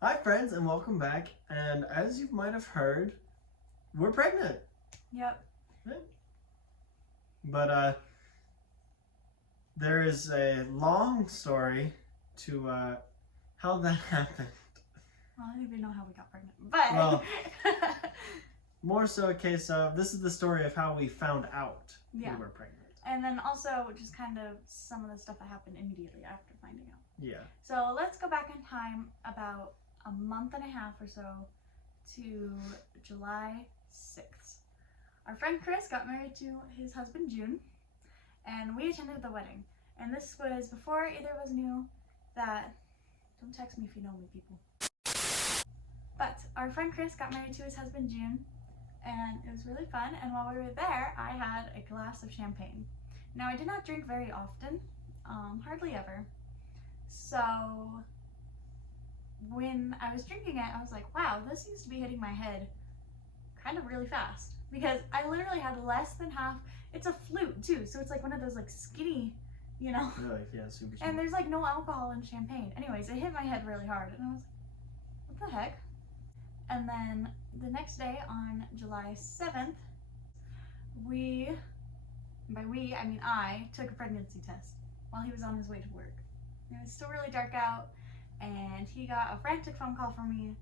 Hi friends and welcome back, and as you might have heard, we're pregnant. Yep. But there is a long story to how that happened. Well, I don't even know how we got pregnant, but Well, more so a case of this is the story of how we found out yeah. we were pregnant. And then also just kind of some of the stuff that happened immediately after finding out. Yeah. So let's go back in time about a month and a half or so to July 6th. Our friend Chris got married to his husband June, and we attended the wedding. And this was before either of us knew that, don't text me if you know me, people. But our friend Chris got married to his husband June, and it was really fun. And while we were there, I had a glass of champagne. Now, I did not drink very often, hardly ever. So when I was drinking it, I was like, wow, this seems to be hitting my head kind of really fast. Because I literally had less than half. It's a flute too, so it's like one of those like skinny, you know. Really? Yeah, super small. And there's like no alcohol in champagne. Anyways, it hit my head really hard, and I was like, what the heck? And then the next day on July 7th, by we, I mean I, took a pregnancy test while he was on his way to work. It was still really dark out, and he got a frantic phone call from me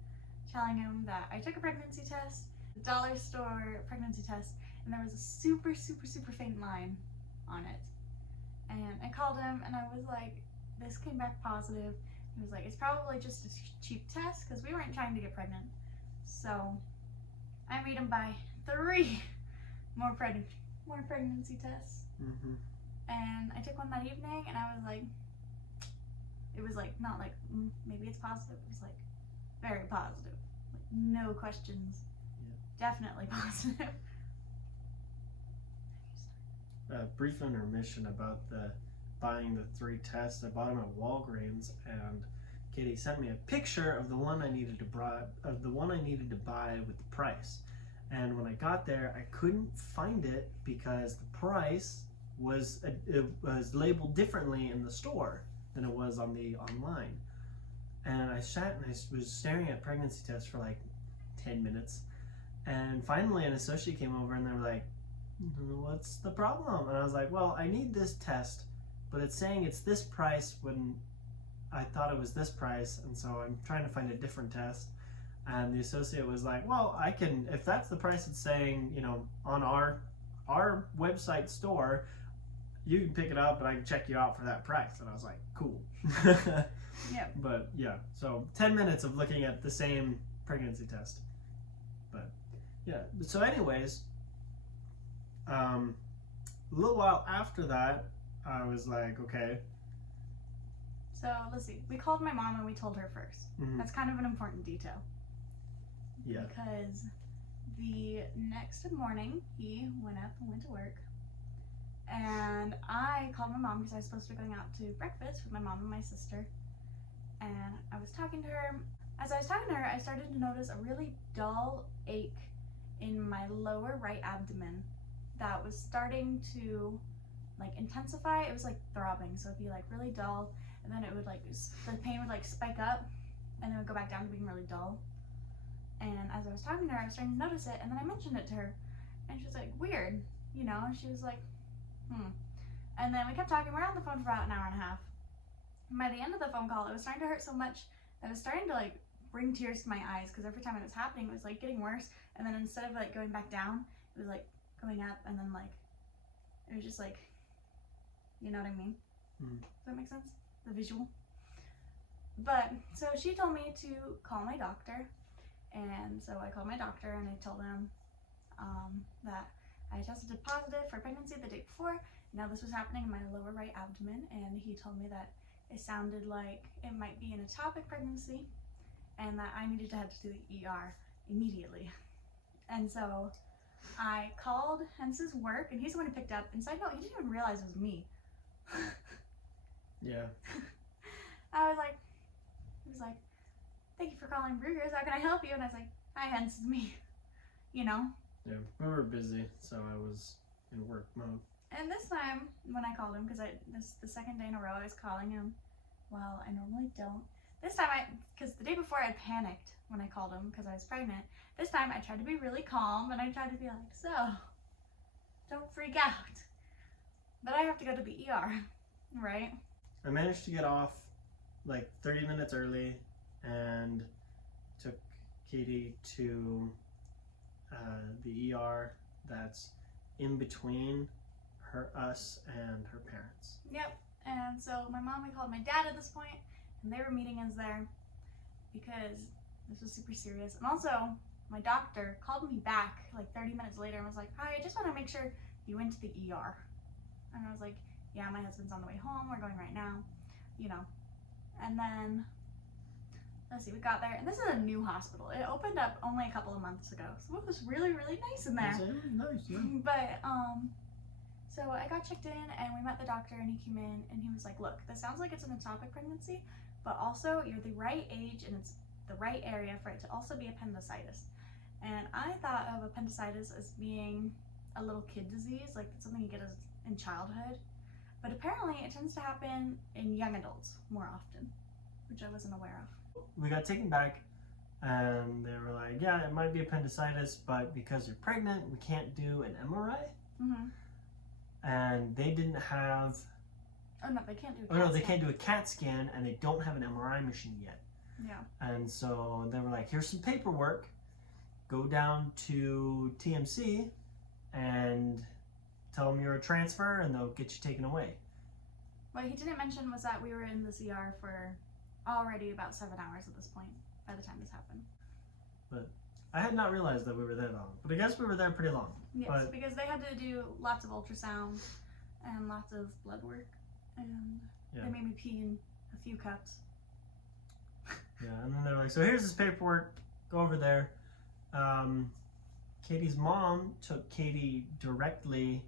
telling him that I took a pregnancy test, the dollar store pregnancy test, and there was a super, super, super faint line on it. And I called him and I was like, this came back positive. He was like, it's probably just a cheap test because we weren't trying to get pregnant. So I made him buy 3 more pregnancy tests. Mm-hmm. And I took one that evening, and I was like, it was like not like maybe it's positive. It was like very positive, like no questions. Yeah. Definitely positive. Brief intermission about the buying the 3 tests. I bought them at Walgreens, and Katie sent me a picture of the one I needed to buy with the price. And when I got there, I couldn't find it because the price was labeled differently in the store than it was on the online. And I sat and I was staring at pregnancy tests for like 10 minutes. And finally an associate came over and they were like, what's the problem? And I was like, well, I need this test, but it's saying it's this price when I thought it was this price, and so I'm trying to find a different test. And the associate was like, well, I can, if that's the price it's saying, you know, on our website store, you can pick it up and I can check you out for that price. And I was like, cool. Yeah. But yeah, so 10 minutes of looking at the same pregnancy test. But yeah, so anyways, a little while after that, I was like, okay. So let's see. We called my mom and we told her first. Mm-hmm. That's kind of an important detail. Yeah. Because the next morning he went up and went to work, and I called my mom because I was supposed to be going out to breakfast with my mom and my sister. And I was talking to her. As I was talking to her, I started to notice a really dull ache in my lower right abdomen that was starting to like intensify. It was like throbbing, so it'd be like really dull, and then it would like, the pain would like spike up, and then it would go back down to being really dull. And as I was talking to her, I was starting to notice it, and then I mentioned it to her, and she was like, weird, you know, and she was like, And then we kept talking. We were on the phone for about an hour and a half. And by the end of the phone call, it was starting to hurt so much that it was starting to like bring tears to my eyes, because every time it was happening, it was like getting worse, and then instead of like going back down, it was like going up, and then like, it was just like, you know what I mean? Does that make sense? The visual? But, so she told me to call my doctor, and so I called my doctor and I told him that I tested positive for pregnancy the day before. Now this was happening in my lower right abdomen, and he told me that it sounded like it might be an ectopic pregnancy and that I needed to head to the ER immediately. And so I called Hence's work, and he's the one who picked up, and side note, he didn't even realize it was me. Yeah. I was like, he was like, thank you for calling Brugger's, how can I help you? And I was like, hi Hence, it's me. You know? Yeah, we were busy, so I was in work mode. And this time, when I called him, because this the second day in a row I was calling him, well, I normally don't. This time because the day before I panicked when I called him because I was pregnant. This time I tried to be really calm and I tried to be like, so, don't freak out. But I have to go to the ER, right? I managed to get off like 30 minutes early and took Katie to the ER that's in between us and her parents. Yep. And so my mom and called my dad at this point, and they were meeting us there because this was super serious. And also, my doctor called me back like 30 minutes later and was like, "Hi, I just want to make sure you went to the ER." And I was like, "Yeah, my husband's on the way home. We're going right now, you know." And then, let's see, we got there, and this is a new hospital. It opened up only a couple of months ago, so it was really, really nice in there. Nice, yeah. But, so I got checked in, and we met the doctor, and he came in, and he was like, "Look, this sounds like it's an ectopic pregnancy, but also you're the right age, and it's the right area for it to also be appendicitis." And I thought of appendicitis as being a little kid disease, like it's something you get in childhood. But apparently it tends to happen in young adults more often, which I wasn't aware of. We got taken back and they were like, yeah, it might be appendicitis, but because you're pregnant, we can't do an MRI. Mm-hmm. And they didn't have... Oh, no, they can't do a CAT Oh, no, they scan. can't do a CAT scan and they don't have an MRI machine yet. Yeah. And so they were like, here's some paperwork. Go down to TMC and tell them you're a transfer and they'll get you taken away. What he didn't mention was that we were in this ER for already about 7 hours at this point by the time this happened. But I had not realized that we were there long. But I guess we were there pretty long. Yes, but because they had to do lots of ultrasound and lots of blood work. And yeah. they made me pee in a few cups. Yeah, and then they're like, so here's this paperwork. Go over there. Katie's mom took Katie directly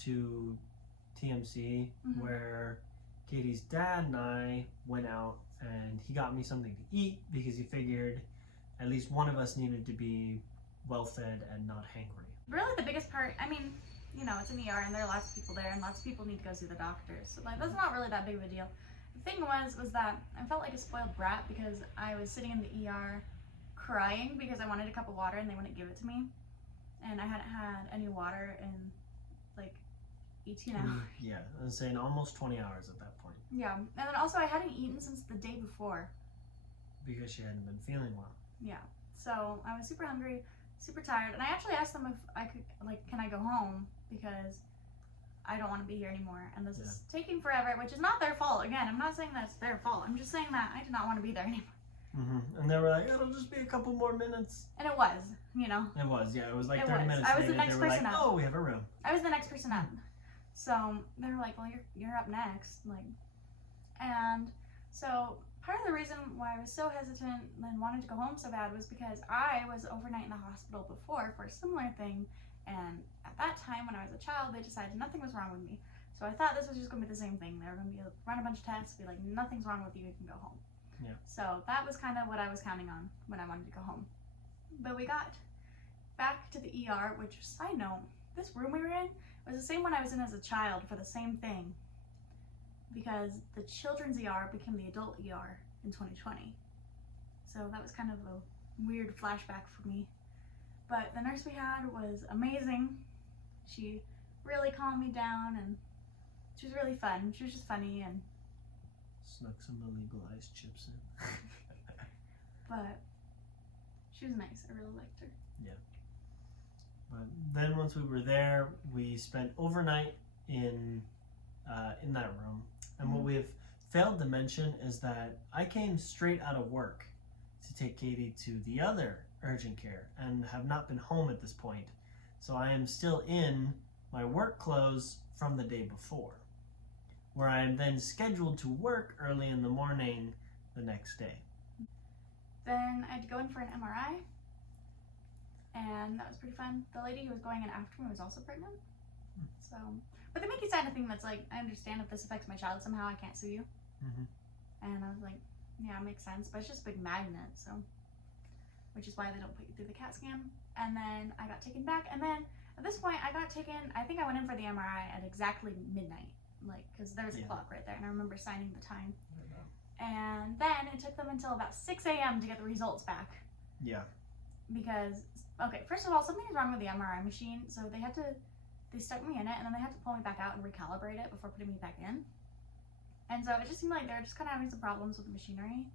to TMC, Mm-hmm. where Katie's dad and I went out and he got me something to eat because he figured at least one of us needed to be well fed and not hangry. Really the biggest part, I mean, you know, it's an ER and there are lots of people there and lots of people need to go see the doctors. So like, that's not really that big of a deal. The thing was that I felt like a spoiled brat because I was sitting in the ER crying because I wanted a cup of water and they wouldn't give it to me. And I hadn't had any water in like 18 hours. Yeah, I was saying almost 20 hours at that point. Yeah, and then also I hadn't eaten since the day before. Because she hadn't been feeling well. Yeah, so I was super hungry, super tired, and I actually asked them if I could, like, can I go home because I don't want to be here anymore, and this is taking forever, which is not their fault. Again, I'm not saying that's their fault. I'm just saying that I did not want to be there anymore. Mm-hmm. And they were like, it'll just be a couple more minutes. And it was, you know. It was, yeah. It was like It 30 was. minutes I was later. the next they were person like, up. oh, we have a room. I was the next person up. So they were like, well, you're up next. Like, and so part of the reason why I was so hesitant and wanted to go home so bad was because I was overnight in the hospital before for a similar thing. And at that time, when I was a child, they decided nothing was wrong with me. So I thought this was just going to be the same thing. They were going to run a bunch of tests, be like, nothing's wrong with you, you can go home. Yeah. So that was kind of what I was counting on when I wanted to go home. But we got back to the ER, which, side note, this room we were in was the same one I was in as a child for the same thing. Because the children's ER became the adult ER in 2020. So that was kind of a weird flashback for me. But the nurse we had was amazing. She really calmed me down and she was really fun. She was just funny and snuck some illegal ice chips in. but she was nice. I really liked her. Yeah. But then once we were there, we spent overnight in that room. And what we have failed to mention is that I came straight out of work to take Katie to the other urgent care and have not been home at this point. So I am still in my work clothes from the day before, where I am then scheduled to work early in the morning the next day. Then I had to go in for an MRI, and that was pretty fun. The lady who was going in after me was also pregnant. So, but they make you sign a thing that's like, I understand if this affects my child somehow, I can't sue you. Mm-hmm. And I was like, yeah, it makes sense, but it's just a big magnet, so, which is why they don't put you through the CAT scan. And then I got taken back, and then at this point I got taken, I think I went in for the MRI at exactly midnight, like, because there was a clock right there, and I remember signing the time. And then it took them until about 6 a.m. to get the results back. Yeah. Because, okay, first of all, something is wrong with the MRI machine, so they stuck me in it, and then they had to pull me back out and recalibrate it before putting me back in. And so it just seemed like they were just kind of having some problems with the machinery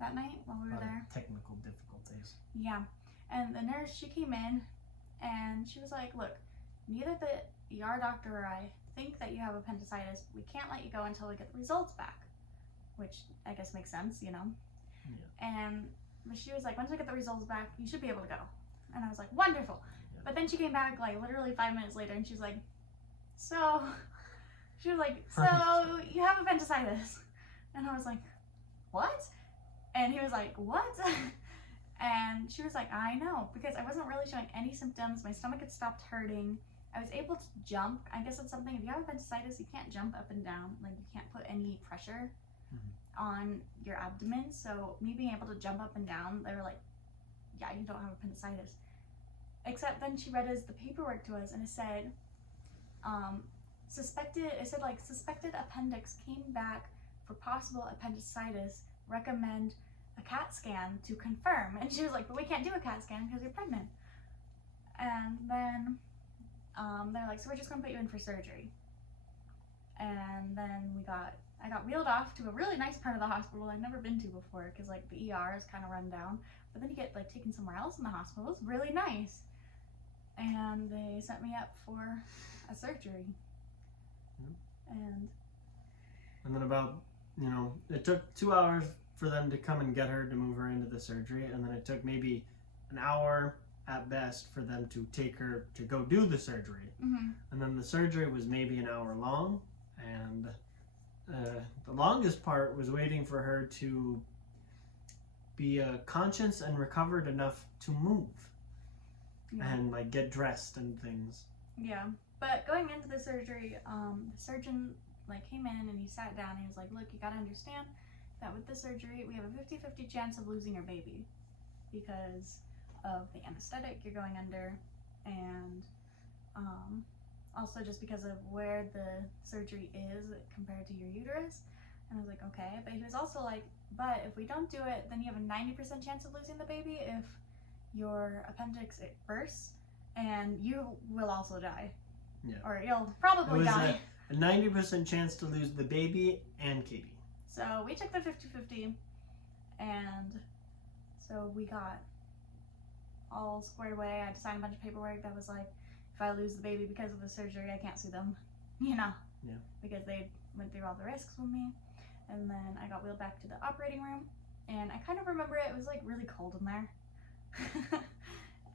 that night while we were there. Technical difficulties. Yeah. And the nurse, she came in, and she was like, look, neither the ER doctor or I think that you have appendicitis. We can't let you go until we get the results back. Which I guess makes sense, you know? Yeah. And she was like, once we get the results back, you should be able to go. And I was like, wonderful. Yeah. But then she came back like literally 5 minutes later, and she's like, so you have appendicitis. And I was like, what? And he was like, what? And she was like, I know, because I wasn't really showing any symptoms. My stomach had stopped hurting. I was able to jump. I guess it's something, if you have appendicitis, you can't jump up and down. Like, you can't put any pressure on your abdomen. So me being able to jump up and down, they were like, yeah, you don't have appendicitis. Except then she read us the paperwork to us, and it said, suspected appendix came back for possible appendicitis, recommend a CAT scan to confirm. And she was like, but we can't do a CAT scan because you're pregnant. And then they're like, so we're just gonna put you in for surgery. And then I got wheeled off to a really nice part of the hospital I've never been to before, because like the ER is kind of run down, but then you get like taken somewhere else in the hospital. It's really nice. And they sent me up for a surgery. And then about, it took 2 hours for them to come and get her to move her into the surgery, and then it took maybe an hour at best for them to take her to go do the surgery. And then the surgery was maybe an hour long, and the longest part was waiting for her to be conscious and recovered enough to move and like get dressed and things. Yeah, but going into the surgery, the surgeon like came in and he sat down and he was like, look, you gotta understand that with this surgery we have a 50-50 chance of losing your baby because of the anesthetic you're going under, and also just because of where the surgery is compared to your uterus. And I was like, okay. But he was also like, but if we don't do it, then you have a 90% chance of losing the baby if your appendix bursts, and you will also die. Yeah. Or you'll probably die. A 90% chance to lose the baby and Katie. So we took the 50-50, and so we got all squared away. I had to sign a bunch of paperwork that was like, if I lose the baby because of the surgery, I can't sue them, Yeah. because they went through all the risks with me. And then I got wheeled back to the operating room, and I kind of remember it was like really cold in there.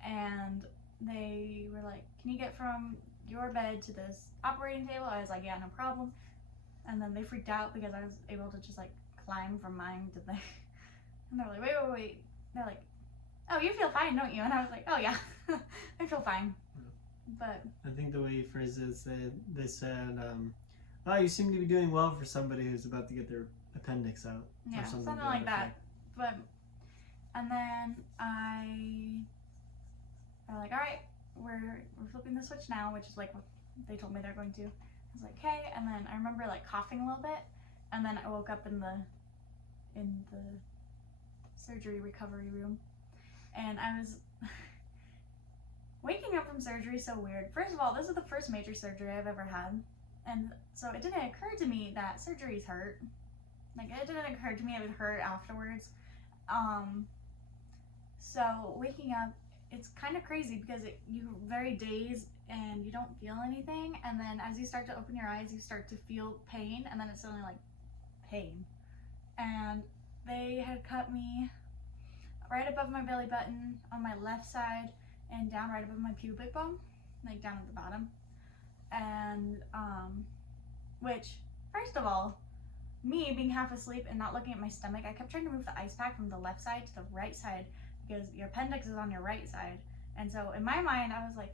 And they were like, can you get from your bed to this operating table? I was like, yeah, no problem. And then they freaked out because I was able to just like climb from mine to there. And they were like, wait. They're like, oh, you feel fine, don't you? And I was like, oh yeah, I feel fine. But I think the way he phrased it, they said, oh, you seem to be doing well for somebody who's about to get their appendix out. Yeah, or something like that. But, and then they're like, all right, we're flipping the switch now, which is like what they told me they're going to. I was like, okay. And then I remember like coughing a little bit, and then I woke up in the surgery recovery room, and I was waking up from surgery so weird. First of all, this is the first major surgery I've ever had, and so it didn't occur to me that surgeries hurt. Like, it didn't occur to me it would hurt afterwards. So waking up, it's kind of crazy because you're very dazed and you don't feel anything, and then as you start to open your eyes, you start to feel pain, and then it's only like pain. And they had cut me right above my belly button on my left side, and down right above my pubic bone, like down at the bottom. And which, first of all, me being half asleep and not looking at my stomach, I kept trying to move the ice pack from the left side to the right side because your appendix is on your right side. And so in my mind, I was like,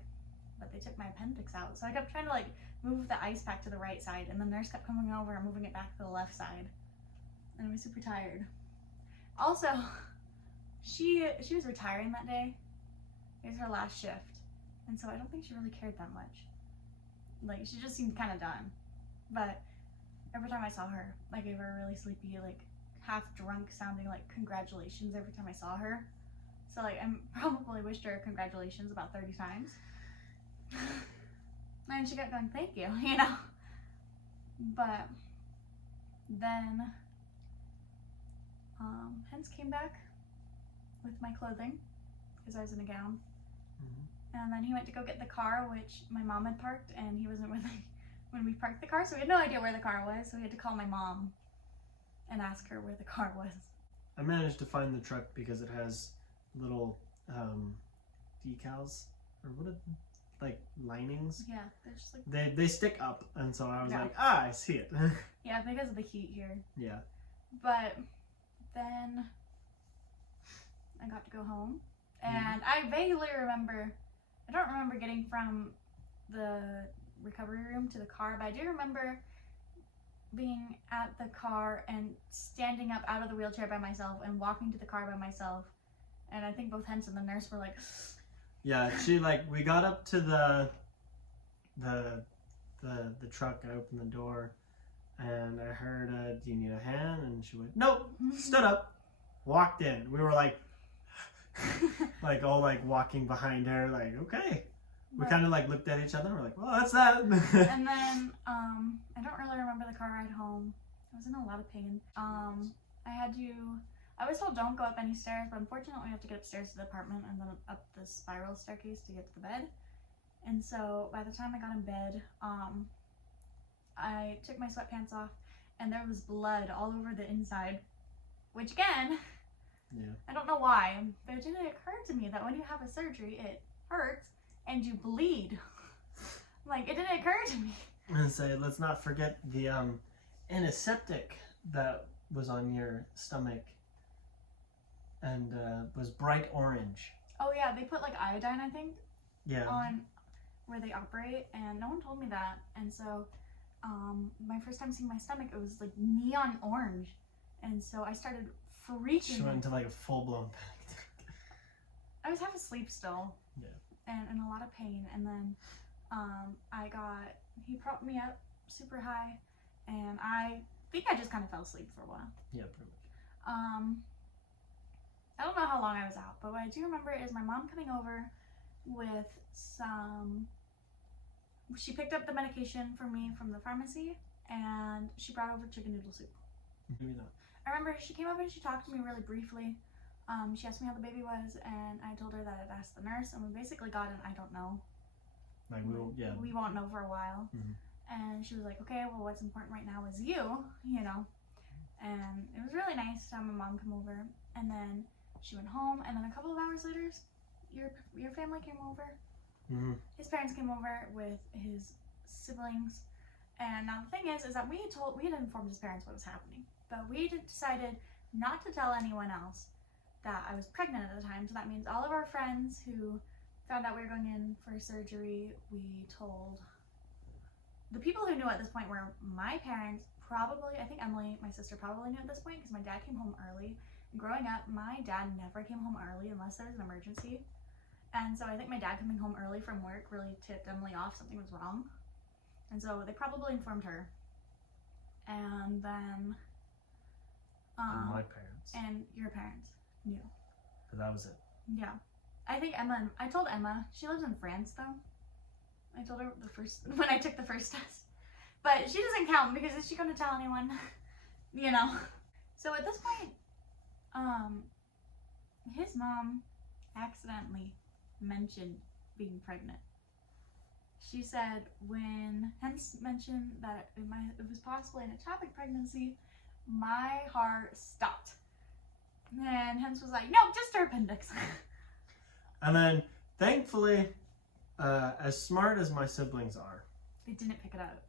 but they took my appendix out. So I kept trying to like move the ice pack to the right side, and the nurse kept coming over and moving it back to the left side. And I was super tired. Also, she was retiring that day. It was her last shift. And so I don't think she really cared that much. Like, she just seemed kind of done. But every time I saw her, I gave her a really sleepy, like, half drunk sounding like congratulations every time I saw her. So like I probably wished her congratulations about 30 times. And she kept going, thank you, you know. But then Hens came back with my clothing because I was in a gown. And then he went to go get the car, which my mom had parked, and he wasn't with me when we parked the car, so we had no idea where the car was. So we had to call my mom and ask her where the car was. I managed to find the truck because it has little decals, or what, like linings. Yeah, they're just like they stick up, and so I was Yeah. like, I see it. Yeah, because of the heat here. Yeah. But then I got to go home, and I vaguely remember. I don't remember getting from the recovery room to the car, but I do remember being at the car and standing up out of the wheelchair by myself and walking to the car by myself. And I think both Hens and the nurse were like, Yeah, she we got up to the truck. I opened the door, and I heard, do you need a hand? And she went, nope. Stood up, walked in. We were like, all like walking behind her, like, okay. We kind of like looked at each other and we're like, well, that's that. And then I don't really remember the car ride home. I was in a lot of pain. I was told don't go up any stairs, but unfortunately we have to get upstairs to the apartment and then up the spiral staircase to get to the bed. And so by the time I got in bed, I took my sweatpants off and there was blood all over the inside, which again, yeah, I don't know why, but it didn't occur to me that when you have a surgery, it hurts and you bleed. Like, it didn't occur to me. And say, let's not forget the antiseptic that was on your stomach and was bright orange. Oh yeah, they put like iodine, I think, Yeah. on where they operate, and no one told me that. And so my first time seeing my stomach, it was like neon orange, and so I started freaking. She went into like a full-blown panic. I was half asleep still. Yeah. And in a lot of pain, and then he propped me up super high, and I think I just kind of fell asleep for a while. Yeah, pretty much. I don't know how long I was out, but what I do remember is my mom coming over with she picked up the medication for me from the pharmacy, and she brought over chicken noodle soup. Maybe not. I remember she came over and she talked to me really briefly. She asked me how the baby was, and I told her that I'd asked the nurse, and we basically got an I don't know. Like, we won't know for a while. Mm-hmm. And she was like, okay, well, what's important right now is you know. And it was really nice to have my mom come over. And then she went home, and then a couple of hours later, your family came over. Mm-hmm. His parents came over with his siblings. And now the thing is that we had informed his parents what was happening, but we decided not to tell anyone else that I was pregnant at the time. So that means all of our friends who found out we were going in for surgery, we told. The people who knew at this point were my parents, probably, I think Emily, my sister, probably knew at this point because my dad came home early. And growing up, my dad never came home early unless there was an emergency. And so I think my dad coming home early from work really tipped Emily off something was wrong. And so they probably informed her. And then And my parents. and your parents knew. But that was it. Yeah. I think I told Emma, she lives in France though. I told her when I took the first test. But she doesn't count because is she going to tell anyone? You know. So at this point, his mom accidentally mentioned being pregnant. She said when Hens mentioned that it was possibly an ectopic pregnancy, my heart stopped. And Hens was like, no, just her appendix. And then, thankfully, as smart as my siblings are, They didn't pick it up.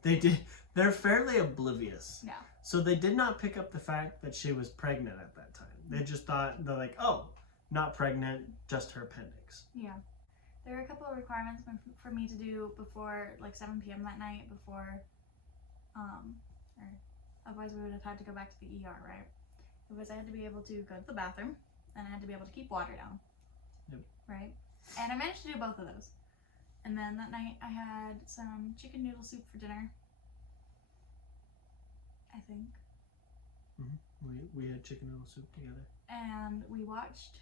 they're fairly oblivious. Yeah. So they did not pick up the fact that she was pregnant at that time. They just thought, they're like, oh, not pregnant, just her appendix. Yeah. There were a couple of requirements for me to do before like 7 p.m. that night or otherwise we would have had to go back to the ER, right? Because I had to be able to go to the bathroom and I had to be able to keep water down. Yep. Right? And I managed to do both of those. And then that night I had some chicken noodle soup for dinner. I think. We had chicken noodle soup together. And we watched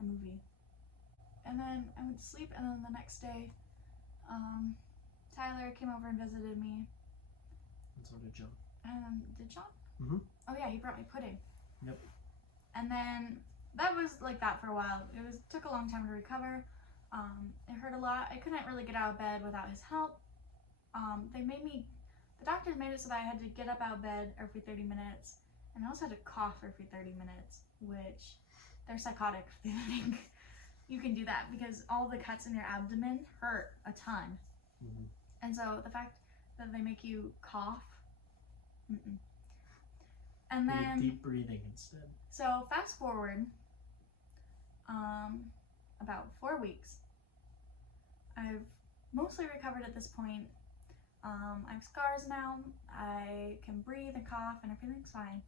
a movie. And then I went to sleep, and then the next day, Tyler came over and visited me. And so did John. Did John? Mm-hmm. Oh yeah, he brought me pudding. Yep. And then that was like that for a while. It took a long time to recover. It hurt a lot. I couldn't really get out of bed without his help. The doctors made it so that I had to get up out of bed every 30 minutes. And I also had to cough every 30 minutes, which they're psychotic if they think you can do that, because all the cuts in your abdomen hurt a ton. Mm-hmm. And so the fact that they make you cough, and then deep breathing instead. So fast forward about 4 weeks. I've mostly recovered at this point. I have scars now. I can breathe and cough and everything's fine.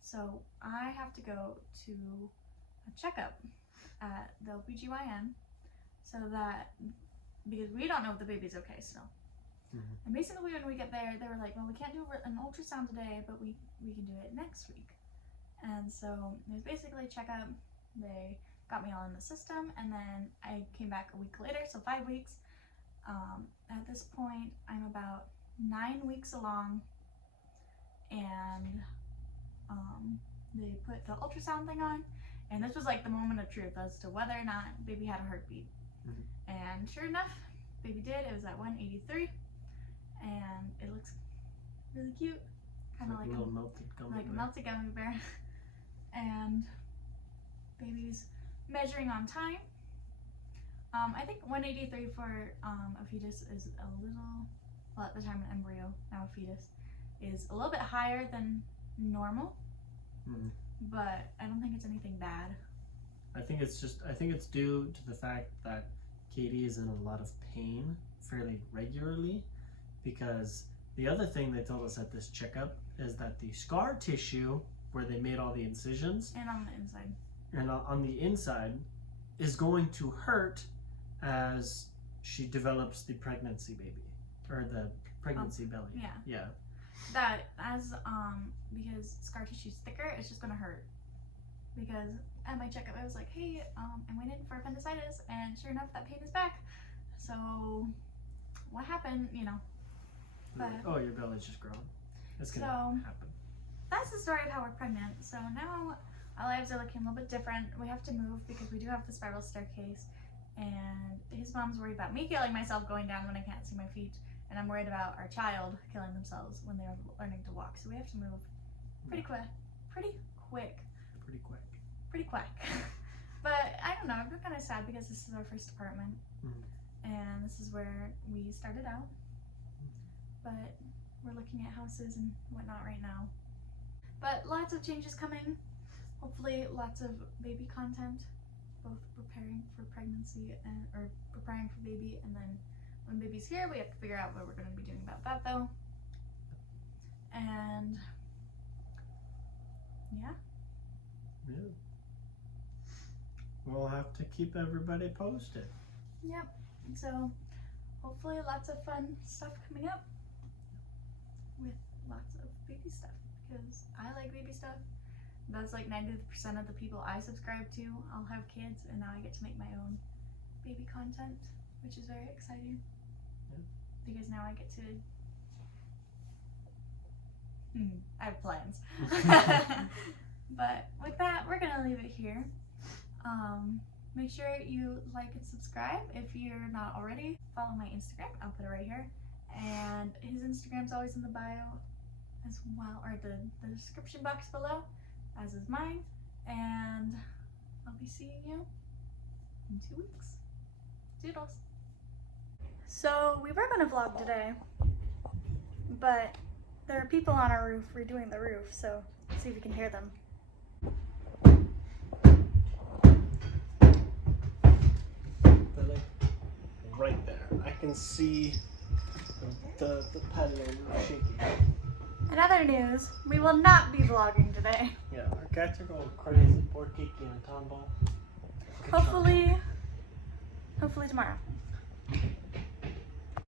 So I have to go to a checkup at the OBGYN because we don't know if the baby's okay still. Mm-hmm. And basically when we get there, they were like, well, we can't do an ultrasound today, but we can do it next week. And so it was basically a checkup. They got me all in the system, and then I came back a week later, so 5 weeks. At this point, I'm about 9 weeks along, and they put the ultrasound thing on, and this was like the moment of truth as to whether or not baby had a heartbeat. Mm-hmm. And sure enough, baby did. It was at 183, and it looks really cute, kind of like a little melted gummy bear. Like a melted gummy bear. And baby's measuring on time. I think 183 for a fetus is a little, well, at the time an embryo, now a fetus, is a little bit higher than normal. Mm-hmm. But I don't think it's anything bad. I think it's due to the fact that Katie is in a lot of pain fairly regularly, because the other thing they told us at this checkup is that the scar tissue where they made all the incisions and on the inside is going to hurt as she develops the pregnancy baby, or the pregnancy belly. Yeah. That because scar tissue's thicker, it's just gonna hurt. Because at my checkup, I was like, hey, I went in for appendicitis, and sure enough, that pain is back. So what happened, But, oh, your belly's just growing. It's gonna happen. That's the story of how we're pregnant. So now our lives are looking a little bit different. We have to move because we do have the spiral staircase, and his mom's worried about me killing myself going down when I can't see my feet, and I'm worried about our child killing themselves when they're learning to walk. So we have to move pretty quick. But I don't know, I'm kind of sad because this is our first apartment, and this is where we started out. But we're looking at houses and whatnot right now. But lots of changes coming. Hopefully lots of baby content, both preparing for pregnancy or preparing for baby, and then when baby's here, we have to figure out what we're going to be doing about that though. And yeah. We'll have to keep everybody posted. Yep. So hopefully lots of fun stuff coming up with lots of baby stuff, because I like baby stuff. That's like 90% of the people I subscribe to all have kids, and now I get to make my own baby content, which is very exciting. Yeah. Because now I get to I have plans. But with that, we're gonna leave it here. Make sure you like and subscribe if you're not already. Follow my Instagram, I'll put it right here. And his Instagram's always in the bio as well, or the description box below, as is mine. And I'll be seeing you in 2 weeks. Doodles. So we were gonna vlog today, but there are people on our roof redoing the roof, so let's see if we can hear them. They're like right there. I can see the patio roof shaking. In other news, we will not be vlogging today. Yeah, our cats are going crazy. Poor Kiki and Tombo. Hopefully tomorrow.